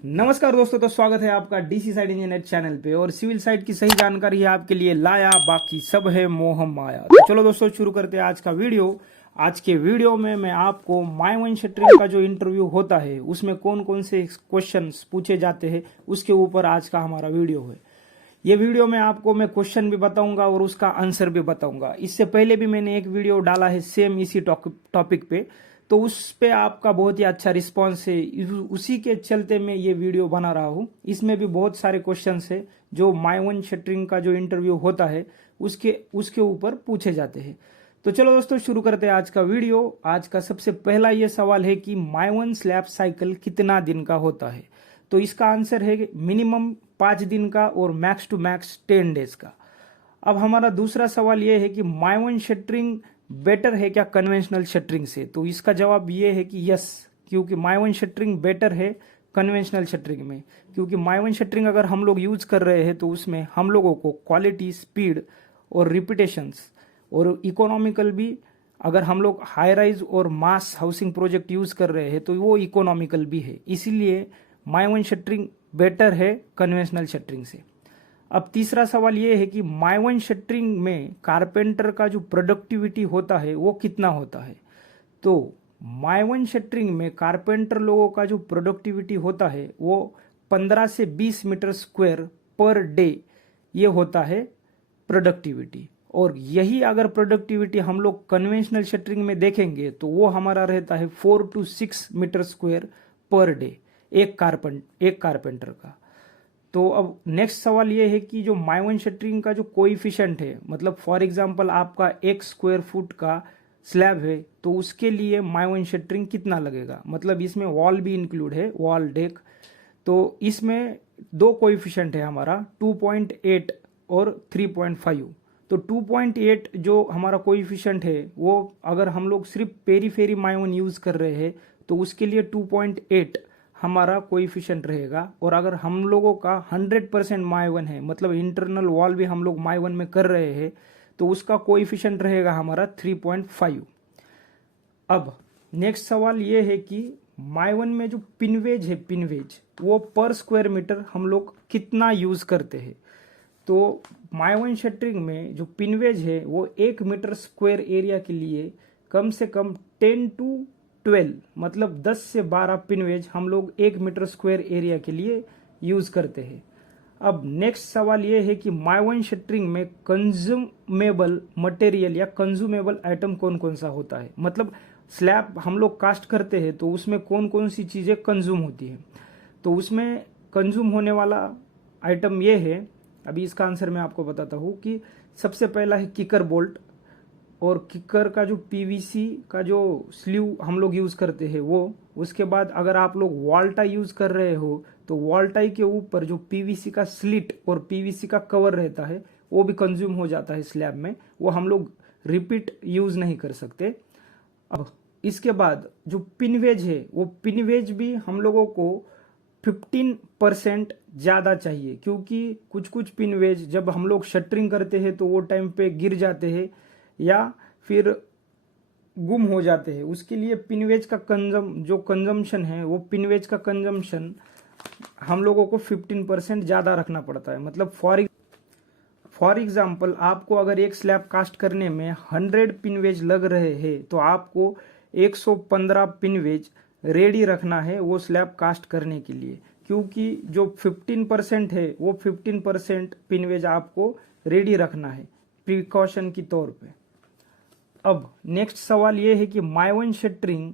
नमस्कार दोस्तों, तो स्वागत है आपका डीसी साइड इंजीनियर चैनल पे। और सिविल साइड की सही जानकारी है आपके लिए लाया, बाकी सब है मोह माया। तो चलो दोस्तों शुरू करते हैं आज का वीडियो। आज के वीडियो में मैं आपको माइवन शटरिंग का जो इंटरव्यू होता है उसमें कौन कौन से क्वेश्चंस पूछे जाते हैं उसके ऊपर आज का हमारा वीडियो है। ये वीडियो में आपको मैं क्वेश्चन भी बताऊंगा और उसका आंसर भी बताऊंगा। इससे पहले भी मैंने एक वीडियो डाला है सेम इसी टॉपिक पे, तो उस पे आपका बहुत ही अच्छा रिस्पांस है। उसी के चलते मैं ये वीडियो बना रहा हूँ। इसमें भी बहुत सारे क्वेश्चंस है जो माइवन शटरिंग का जो इंटरव्यू होता है उसके ऊपर पूछे जाते हैं। तो चलो दोस्तों शुरू करते हैं आज का वीडियो। आज का सबसे पहला ये सवाल है कि माइवन स्लैब साइकिल कितना दिन का होता है। तो इसका आंसर है मिनिमम 5 दिन का और मैक्स टू मैक्स 10 डेज का। अब हमारा दूसरा सवाल यह है कि माइवन शटरिंग बेटर है क्या कन्वेंशनल शटरिंग से। तो इसका जवाब ये है कि यस, क्योंकि माइवन शटरिंग बेटर है कन्वेंशनल शटरिंग में। क्योंकि माइवन शटरिंग अगर हम लोग यूज कर रहे हैं तो उसमें हम लोगों को क्वालिटी, स्पीड और रिपीटेशंस और इकोनॉमिकल भी, अगर हम लोग हाई राइज और मास हाउसिंग प्रोजेक्ट यूज कर रहे हैं तो वो इकोनॉमिकल भी है। इसीलिए माइवन शटरिंग बेटर है कन्वेंशनल शटरिंग से। अब तीसरा सवाल ये है कि माइवन शटरिंग में कारपेंटर का जो प्रोडक्टिविटी होता है वो कितना होता है। तो माइवन शटरिंग में कारपेंटर लोगों का जो प्रोडक्टिविटी होता है वो 15 से 20 मीटर स्क्वायर पर डे ये होता है प्रोडक्टिविटी। और यही अगर प्रोडक्टिविटी हम लोग कन्वेंशनल शटरिंग में देखेंगे तो वो हमारा रहता है 4 to 6 metre square per day एक कारपेंटर का। तो अब नेक्स्ट सवाल ये है कि जो माइवन शटरिंग का जो कोएफिशिएंट है, मतलब फॉर एग्जांपल आपका 1 स्क्वायर फुट का स्लैब है तो उसके लिए माइवन शटरिंग कितना लगेगा। मतलब इसमें वॉल भी इंक्लूड है, वॉल डेक। तो इसमें दो कोएफिशिएंट है हमारा 2.8 और 3.5। तो 2.8 जो हमारा कोएफिशिएंट है वो अगर हम लोग सिर्फ पेरीफेरी माइवन यूज कर रहे हैं तो उसके लिए 2.8 हमारा कोएफिशिएंट रहेगा। और अगर हम लोगों का 100% माइवन है, मतलब इंटरनल वॉल भी हम लोग माइवन में कर रहे हैं, तो उसका कोएफिशिएंट रहेगा हमारा 3.5। अब नेक्स्ट सवाल ये है कि माइवन में जो पिनवेज है, पिनवेज वो पर स्क्वायर मीटर हम लोग कितना यूज करते हैं। तो माइवन शटरिंग में जो पिनवेज है वो 1 मीटर स्क्वायर एरिया के लिए कम से कम 10 to 12, मतलब 10 से 12 पिनवेज हम लोग 1 मीटर स्क्वायर एरिया के लिए यूज करते हैं। अब नेक्स्ट सवाल ये है कि माइवन शटरिंग में कंज्यूमेबल मटेरियल या कंज्यूमेबल आइटम कौन कौन सा होता है। मतलब स्लैब हम लोग कास्ट करते हैं तो उसमें कौन कौन सी चीजें कंज्यूम होती है। तो उसमें कंज्यूम होने वाला आइटम ये है, अभी इसका आंसर मैं आपको बताता हूँ कि सबसे पहला है किकर बोल्ट। और किकर का जो पीवीसी का जो स्लीव हम लोग यूज करते हैं वो। उसके बाद अगर आप लोग वॉल टाई यूज कर रहे हो तो वॉल टाई के ऊपर जो पीवीसी का स्लिट और पीवीसी का कवर रहता है वो भी कंज्यूम हो जाता है स्लैब में, वो हम लोग रिपीट यूज नहीं कर सकते। अब इसके बाद जो पिनवेज है वो पिनवेज भी हम लोगों को 15% ज़्यादा चाहिए, क्योंकि कुछ कुछ पिनवेज जब हम लोग शटरिंग करते हैं तो वो टाइम पे गिर जाते हैं या फिर गुम हो जाते हैं। उसके लिए पिनवेज का कंजम्पशन है वो पिनवेज का कंजम्पशन हम लोगों को 15% ज़्यादा रखना पड़ता है। मतलब फॉर एग्जाम्पल आपको अगर एक स्लैब कास्ट करने में 100 पिनवेज लग रहे हैं तो आपको 115 पिनवेज रेडी रखना है वो स्लैब कास्ट करने के लिए, क्योंकि जो 15% है वो 15% पिनवेज आपको रेडी रखना है प्रिकॉशन की तौर पे। अब नेक्स्ट सवाल ये है कि माइवन शटरिंग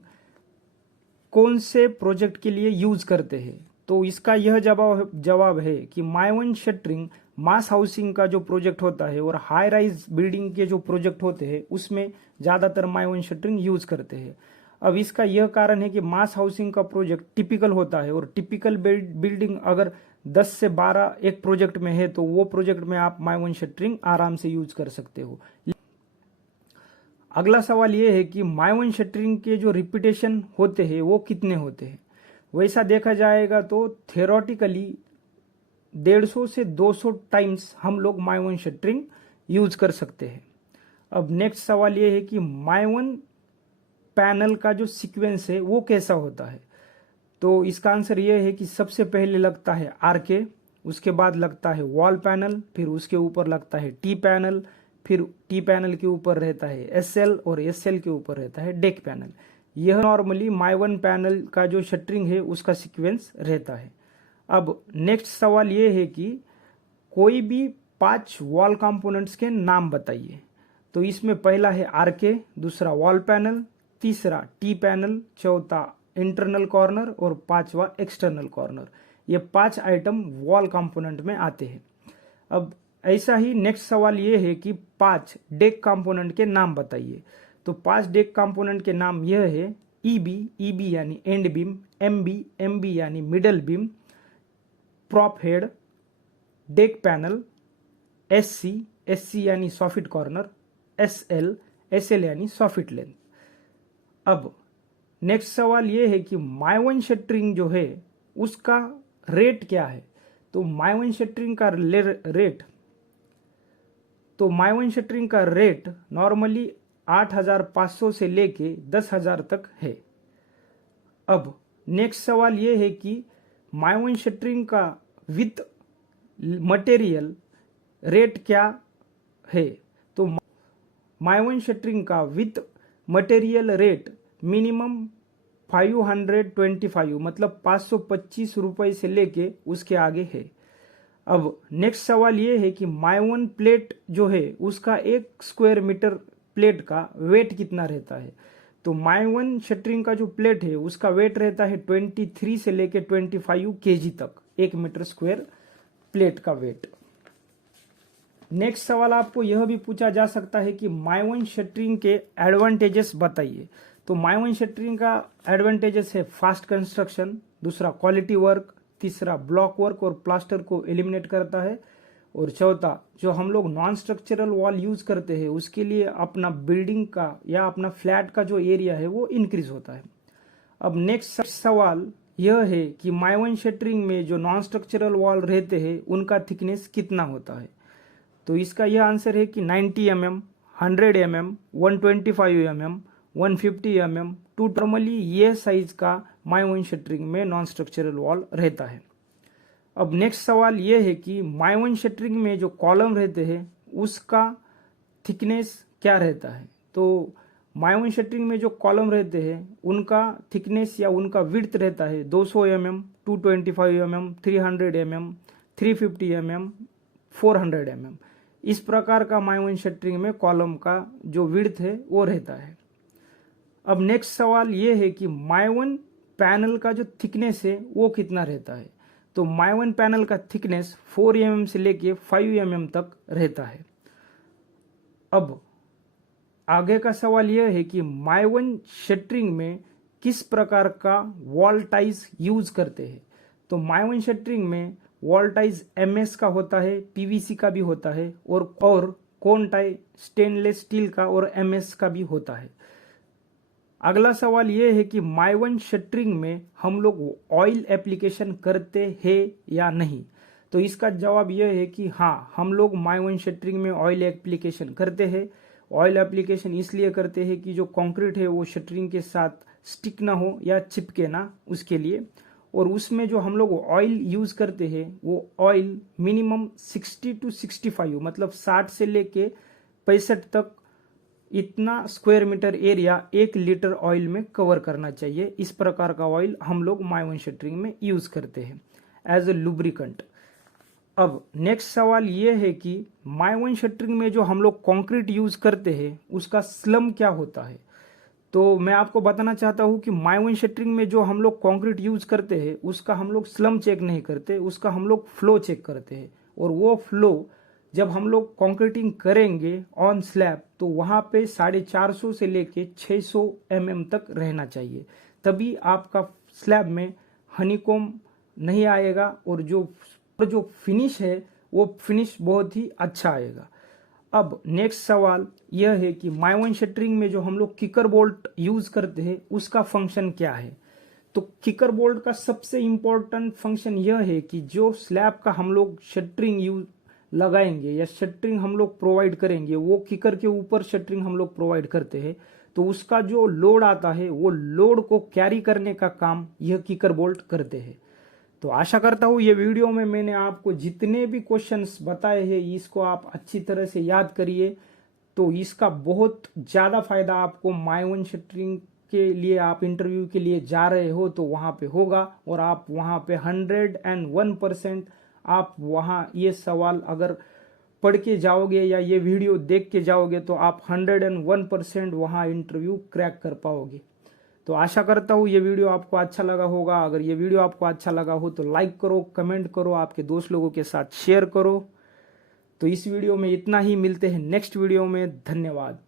कौन से प्रोजेक्ट के लिए यूज करते हैं। तो इसका यह जवाब है कि माइवन शटरिंग मास हाउसिंग का जो प्रोजेक्ट होता है और हाई राइज बिल्डिंग के जो प्रोजेक्ट होते हैं उसमें ज्यादातर माइवन शटरिंग यूज करते हैं। अब इसका यह कारण है कि मास हाउसिंग का प्रोजेक्ट टिपिकल होता है और टिपिकल बिल्डिंग अगर 10 से 12 एक प्रोजेक्ट में है तो वो प्रोजेक्ट में आप माइवन शटरिंग आराम से यूज कर सकते हो। अगला सवाल ये है कि माइवन शटरिंग के जो रिपीटेशन होते हैं वो कितने होते हैं। वैसा देखा जाएगा तो थियोरेटिकली 150 से 200 टाइम्स हम लोग माइवन शटरिंग यूज कर सकते हैं। अब नेक्स्ट सवाल ये है कि माइवन पैनल का जो सीक्वेंस है वो कैसा होता है। तो इसका आंसर ये है कि सबसे पहले लगता है आरके, उसके बाद लगता है वॉल पैनल, फिर उसके ऊपर लगता है टी पैनल, फिर टी पैनल के ऊपर रहता है एसएल और एसएल के ऊपर रहता है डेक पैनल। यह नॉर्मली माई वन पैनल का जो शटरिंग है उसका सीक्वेंस रहता है। अब नेक्स्ट सवाल ये है कि कोई भी 5 वॉल कंपोनेंट्स के नाम बताइए। तो इसमें पहला है आरके, दूसरा वॉल पैनल, तीसरा टी पैनल, चौथा इंटरनल कॉर्नर और पांचवा एक्सटर्नल कॉर्नर। ये 5 आइटम वॉल कंपोनेंट में आते हैं। अब ऐसा ही नेक्स्ट सवाल ये है कि 5 डेक कंपोनेंट के नाम बताइए। तो 5 डेक कंपोनेंट के नाम यह है ईबी, ईबी यानी एंड बीम, एमबी, एमबी यानी middle beam, prop head, deck panel, SC, SC यानी सॉफिट कॉर्नर, एसएल, एसएल यानी सॉफिट लेंथ। अब नेक्स्ट सवाल ये है कि माइवन शटरिंग जो है उसका रेट क्या है। तो माइवन शटरिंग का रेट नॉर्मली 8,500 से लेके 10,000 तक है। अब नेक्स्ट सवाल ये है कि माइवन शटरिंग का विथ मटेरियल रेट क्या है। तो माइवन शटरिंग का विथ मटेरियल रेट मिनिमम 525 मतलब 525 रुपए से लेके उसके आगे है। अब नेक्स्ट सवाल ये है कि माइवन प्लेट जो है उसका 1 स्क्वायर मीटर प्लेट का वेट कितना रहता है। तो माइवन शटरिंग का जो प्लेट है उसका वेट रहता है 23 से लेके 25 केजी तक, 1 मीटर स्क्वायर प्लेट का वेट। नेक्स्ट सवाल आपको यह भी पूछा जा सकता है कि माइवन शटरिंग के एडवांटेजेस बताइए। तो माइवन शटरिंग का एडवांटेजेस है फास्ट कंस्ट्रक्शन, दूसरा क्वालिटी वर्क, तीसरा ब्लॉक वर्क और प्लास्टर को एलिमिनेट करता है, और चौथा जो हम लोग नॉन स्ट्रक्चरल वॉल यूज करते हैं उसके लिए अपना बिल्डिंग का या अपना फ्लैट का जो एरिया है वो इंक्रीज होता है। अब नेक्स्ट सवाल यह है कि माइवन शटरिंग में जो नॉन स्ट्रक्चरल वॉल रहते हैं उनका थिकनेस कितना होता है। तो इसका यह आंसर है कि 90 mm, 100 mm, 125 mm, 150 mm, to normally ये साइज का माइवन शटरिंग में नॉन स्ट्रक्चरल वॉल रहता है। अब नेक्स्ट सवाल ये है कि माइवन शटरिंग में जो कॉलम रहते हैं उसका थिकनेस क्या रहता है। तो माइवन शटरिंग में जो कॉलम रहते हैं उनका थिकनेस या उनका विड्थ रहता है 200 mm, 225 mm, 300 mm, 350 mm, 400 mm। इस प्रकार का माइवन शटरिंग में कॉलम का जो विड्थ है वो रहता है। अब नेक्स्ट सवाल ये है कि माइवन पैनल का जो थिकनेस है वो कितना रहता है। तो माइवन पैनल का थिकनेस 4 mm से लेके 5 mm तक रहता है। अब आगे का सवाल यह है कि माइवन शटरिंग में किस प्रकार का वॉल टाइज यूज करते हैं। तो माइवन शटरिंग में वॉल टाइज एमएस का होता है, पीवीसी का भी होता है और कोन टाई स्टेनलेस स्टील का और एमएस का भी होता है। अगला सवाल यह है कि माइवन शटरिंग में हम लोग ऑयल एप्लीकेशन करते हैं या नहीं। तो इसका जवाब यह है कि हाँ, हम लोग माइवन शटरिंग में ऑयल एप्लीकेशन करते हैं। ऑयल एप्लीकेशन इसलिए करते हैं कि जो कंक्रीट है वो शटरिंग के साथ स्टिक ना हो या चिपके ना, उसके लिए। और उसमें जो हम लोग ऑयल यूज करते हैं वो ऑयल मिनिमम 60 to 65 मतलब 60 से लेके 65 तक इतना square metre area 1 litre oil में कवर करना चाहिए। इस प्रकार का ऑयल हम लोग माइवन शटरिंग में यूज करते हैं एज ए लुब्रिकेंट। अब नेक्स्ट सवाल ये है कि माइवन शटरिंग में जो हम लोग कंक्रीट यूज करते हैं उसका स्लम क्या होता है। तो मैं आपको बताना चाहता हूं कि माइवन शटरिंग में जो हम लोग कंक्रीट यूज करते हैं उसका हम लोग स्लम चेक नहीं करते, उसका हम लोग फ्लो चेक करते हैं। और वो फ्लो जब हम लोग कंक्रीटिंग करेंगे ऑन स्लैब तो वहां पे 450 से लेके 600 mm तक रहना चाहिए, तभी आपका स्लैब में हनीकॉम नहीं आएगा और जो फिनिश है वो फिनिश बहुत ही अच्छा आएगा। अब नेक्स्ट सवाल यह है कि माइवन शटरिंग में जो हम लोग किकर बोल्ट यूज करते हैं उसका फंक्शन क्या है। तो किकर बोल्ट का सबसे इंपॉर्टेंट फंक्शन यह है कि जो स्लैब का हम लोग शटरिंग यूज लगाएंगे या शटरिंग हम लोग प्रोवाइड करेंगे वो किकर के ऊपर शटरिंग हम लोग प्रोवाइड करते हैं। तो उसका जो लोड आता है वो लोड को कैरी करने का काम यह किकर बोल्ट करते हैं। तो आशा करता हूँ ये वीडियो में मैंने आपको जितने भी क्वेश्चंस बताए हैं इसको आप अच्छी तरह से याद करिए, तो इसका बहुत ज़्यादा फायदा आपको माई शटरिंग के लिए, आप इंटरव्यू के लिए जा रहे हो तो वहाँ पे होगा, और आप वहाँ पे 101% आप वहाँ ये सवाल अगर पढ़ के जाओगे या ये वीडियो देख के जाओगे तो आप 101% वहाँ इंटरव्यू क्रैक कर पाओगे। तो आशा करता हूँ ये वीडियो आपको अच्छा लगा होगा। अगर ये वीडियो आपको अच्छा लगा हो तो लाइक करो, कमेंट करो, आपके दोस्त लोगों के साथ शेयर करो। तो इस वीडियो में इतना ही, मिलते हैं नेक्स्ट वीडियो में। धन्यवाद।